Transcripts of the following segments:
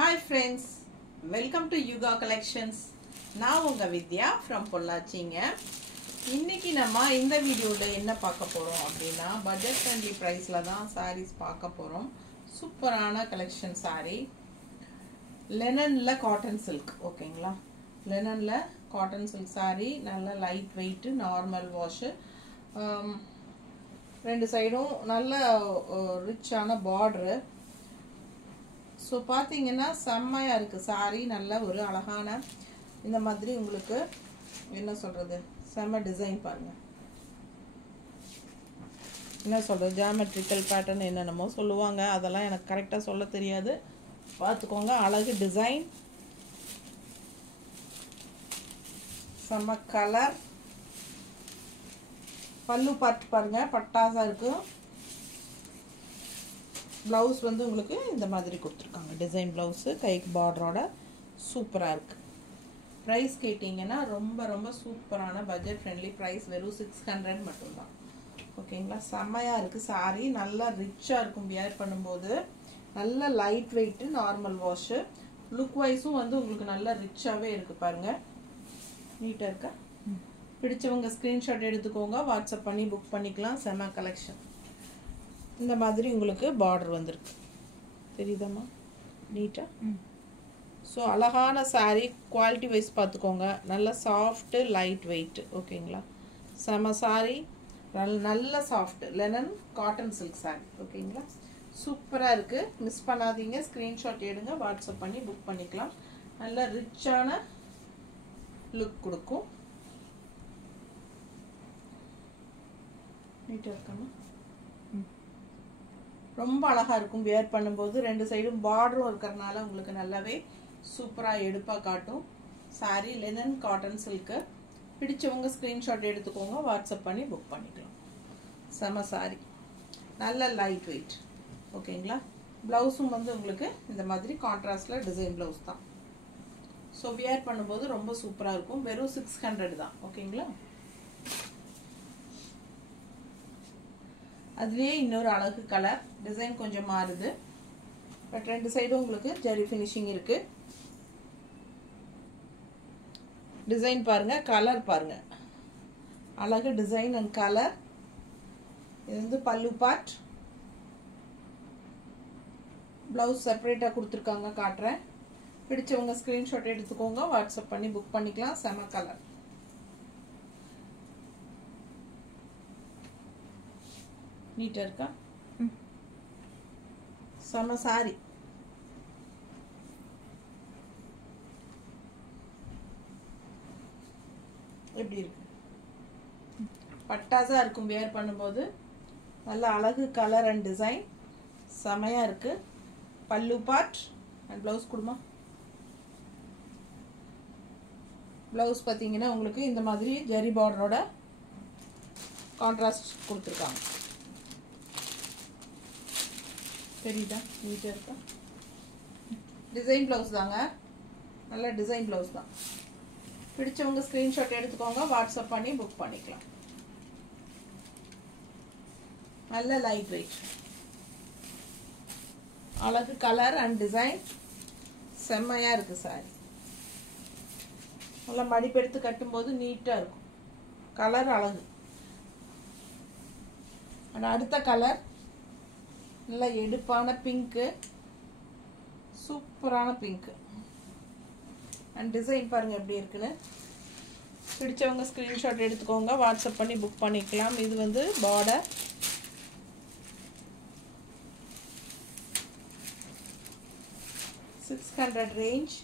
Hi friends, welcome to Yuga Collections. நான் உங்க வித்யா from பொள்ளாச்சிங்க. இன்னைக்கு நம்ம இந்த வீடியோல என்ன பார்க்க போறோம் அப்படினா பட்ஜெட் ஃப்ரெண்ட்லி பிரைஸ்ல தான் sarees பார்க்க போறோம். சூப்பரான கலெக்ஷன் saree. லெனன்ல காட்டன் சில்க் ஓகேங்களா? லெனன்ல காட்டன் சில்க் saree நல்ல லைட் வெயிட் நார்மல் வாஷ். ரெண்டு சைடும் நல்ல ரிச்சான பார்டர். ஸோ பார்த்தீங்கன்னா செம்மையாக இருக்குது சாரீ. நல்ல ஒரு அழகான இந்த மாதிரி உங்களுக்கு என்ன சொல்கிறது செம்ம டிசைன் பாருங்கள். என்ன சொல்கிறது ஜியாமெட்ரிக்கல் பேட்டர்ன் என்னென்னமோ சொல்லுவாங்க, அதெல்லாம் எனக்கு கரெக்டாக சொல்ல தெரியாது. பார்த்துக்கோங்க, அழகு டிசைன், செம்ம கலர். பல்லு பார்த்து பாருங்கள் பட்டாசாக இருக்கும். ப்ளவுஸ் வந்து உங்களுக்கு இந்த மாதிரி கொடுத்துருக்காங்க, டிசைன் ப்ளவுஸு, கைக்கு பார்டரோட சூப்பராக இருக்குது. ப்ரைஸ் கேட்டிங்கன்னா ரொம்ப ரொம்ப சூப்பரான பட்ஜெட் ஃப்ரெண்ட்லி ப்ரைஸ், வெறும் 600 மட்டும்தான் ஓகேங்களா? செம்மையாக இருக்குது சாரீ, நல்லா ரிச்சாக இருக்கும் வியர் பண்ணும்போது. நல்ல light weight normal wash. Look வைஸும் வந்து உங்களுக்கு நல்லா ரிச்சாகவே இருக்குது பாருங்கள், நீட்டாக இருக்கா? பிடிச்சவங்க ஸ்க்ரீன்ஷாட் எடுத்துக்கோங்க, வாட்ஸ்அப் பண்ணி புக் பண்ணிக்கலாம். செம்ம கலெக்ஷன். இந்த மாதிரி உங்களுக்கு பார்டர் வந்திருக்கு, தெரியுதாம்மா? நீட்டாக. ஸோ அழகான சாரீ, குவாலிட்டி வைஸ் பார்த்துக்கோங்க. நல்ல சாஃப்ட்டு லைட் வெயிட் ஓகேங்களா? செம சாரீ, நல்ல soft linen cotton silk sari ஓகேங்களா? சூப்பராக இருக்குது, மிஸ் பண்ணாதீங்க. ஸ்க்ரீன்ஷாட் எடுங்க, வாட்ஸ்அப் பண்ணி புக் பண்ணிக்கலாம். நல்ல ரிச்சான லுக் கொடுக்கும். நீட்டாக இருக்காமா? ரொம்ப அழகாக இருக்கும் வியர் பண்ணும்போது. ரெண்டு சைடும் பார்டரும் இருக்கிறதுனால உங்களுக்கு நல்லாவே சூப்பராக எடுப்பாக காட்டும். Sari linen cotton silk. பிடிச்சவங்க ஸ்க்ரீன்ஷாட் எடுத்துக்கோங்க, வாட்ஸ்அப் பண்ணி புக் பண்ணிக்கலாம். செம சாரீ, நல்ல லைட் வெயிட் ஓகேங்களா? ப்ளவுஸும் வந்து உங்களுக்கு இந்த மாதிரி கான்ட்ராஸ்டில் டிசைன் ப்ளவுஸ் தான். ஸோ வியர் பண்ணும்போது ரொம்ப சூப்பராக இருக்கும். வெறும் 600 தான் ஓகேங்களா? அதுலேயே இன்னொரு அழகு கலர் டிசைன் கொஞ்சம் மாறுது, பட் ரெண்டு சைடும் உங்களுக்கு ஜரி ஃபினிஷிங் இருக்கு. டிசைன் பாருங்க, கலர் பாருங்க, அழகு டிசைன் அண்ட் கலர். இது வந்து பல்லு பார்ட். பிளவுஸ் செப்பரேட்டாக கொடுத்துருக்காங்க, காட்டுறேன். பிடிச்சவங்க ஸ்க்ரீன்ஷாட் எடுத்துக்கோங்க, வாட்ஸ்அப் பண்ணி புக் பண்ணிக்கலாம். செம கலர். நீட்டாக இருக்கா? செம சாரி. எப்படி இருக்கு? பட்டாசா இருக்கும் வியர் பண்ணும்போது. நல்ல அழகு கலர் அண்ட் டிசைன், செமையா இருக்கு. பல்லு பார்ட் அண்ட் பிளவுஸ் கொடுமா. பிளவுஸ் பார்த்தீங்கன்னா உங்களுக்கு இந்த மாதிரி ஜரி பார்டரோட கான்ட்ராஸ்ட் கொடுத்துருக்காங்க, தெரியுதா? நீட்டாக இருக்கா? டிசைன் ப்ளவுஸ் தாங்க, நல்ல டிசைன் ப்ளவுஸ் தான். பிடிச்சவங்க ஸ்க்ரீன்ஷாட் எடுத்துக்கோங்க, வாட்ஸ்அப் பண்ணி புக் பண்ணிக்கலாம். நல்ல லைட் வெயிட், அழகு கலர் அண்ட் டிசைன், செம்மையாக இருக்குது சாரி. நல்லா மடிப்பெடுத்து கட்டும்போது நீட்டாக இருக்கும். கலர் அழகு. அடுத்த கலர் நல்ல எடுப்பான பிங்க்கு, சூப்பரான பிங்க்கு அண்ட் டிசைன் பாருங்க எப்படி இருக்குன்னு. பிடிச்சவங்க ஸ்க்ரீன்ஷாட் எடுத்துக்கோங்க, வாட்ஸ்அப் பண்ணி புக் பண்ணிக்கலாம். இது வந்து border. $600 range,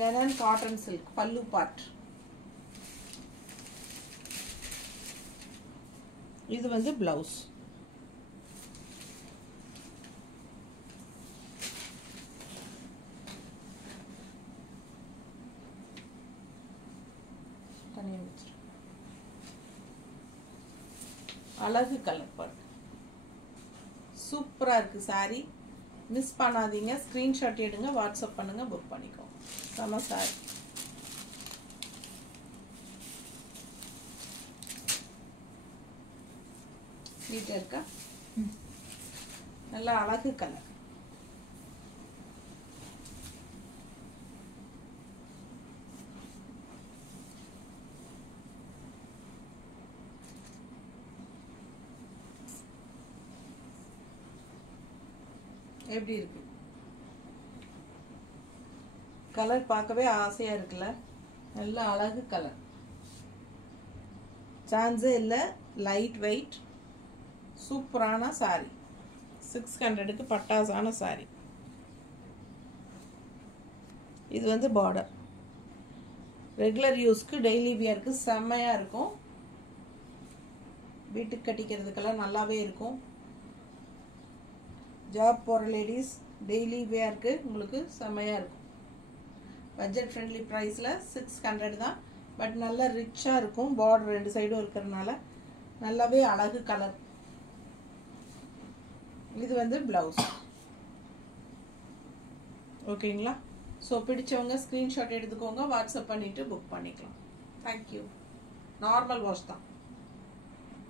linen cotton silk. பல்லு பார்ட். இது வந்து பிளவுஸ். அழகு கலர் பாருங்க, சூப்பரா இருக்கு சாரி. மிஸ் பண்ணாதீங்க, ஸ்கிரீன்ஷாட் எடுங்க, வாட்ஸ்அப் பண்ணுங்க, புக் பண்ணிக்கோங்க. செம சாரி. நீட்டா இருக்கா? நல்ல அழகு கலர். எப்படி இருக்கு கலர் பார்க்கவே ஆசையா இருக்குல்ல நல்ல அழகு கலர் சான்ஸே இல்லை லைட் வெயிட் சூப்பரான சாரி 600க்கு பட்டாசான சாரி இது வந்து பார்டர் ரெகுலர் யூஸ்க்கு டெய்லி வியருக்கு செம்மையா இருக்கும் வீட்டுக்கு கட்டிக்கிறதுக்கெல்லாம் நல்லாவே இருக்கும் ஜாப் போகிற லேடிஸ் டெய்லி வேருக்கு உங்களுக்கு செம்மையா இருக்கும் பட்ஜெட் ஃப்ரெண்ட்லி ப்ரைஸில் 600 தான் பட் நல்லா ரிச்சாக இருக்கும் பார்டர் ரெண்டு சைடும் இருக்கிறதுனால நல்லாவே அழகு கலர் இது வந்து ப்ளவுஸ் ஓகேங்களா ஸோ பிடிச்சவங்க ஸ்க்ரீன்ஷாட் எடுத்துக்கோங்க வாட்ஸ்அப் பண்ணிவிட்டு புக் பண்ணிக்கலாம் தேங்க்யூ நார்மல் வாஷ் தான்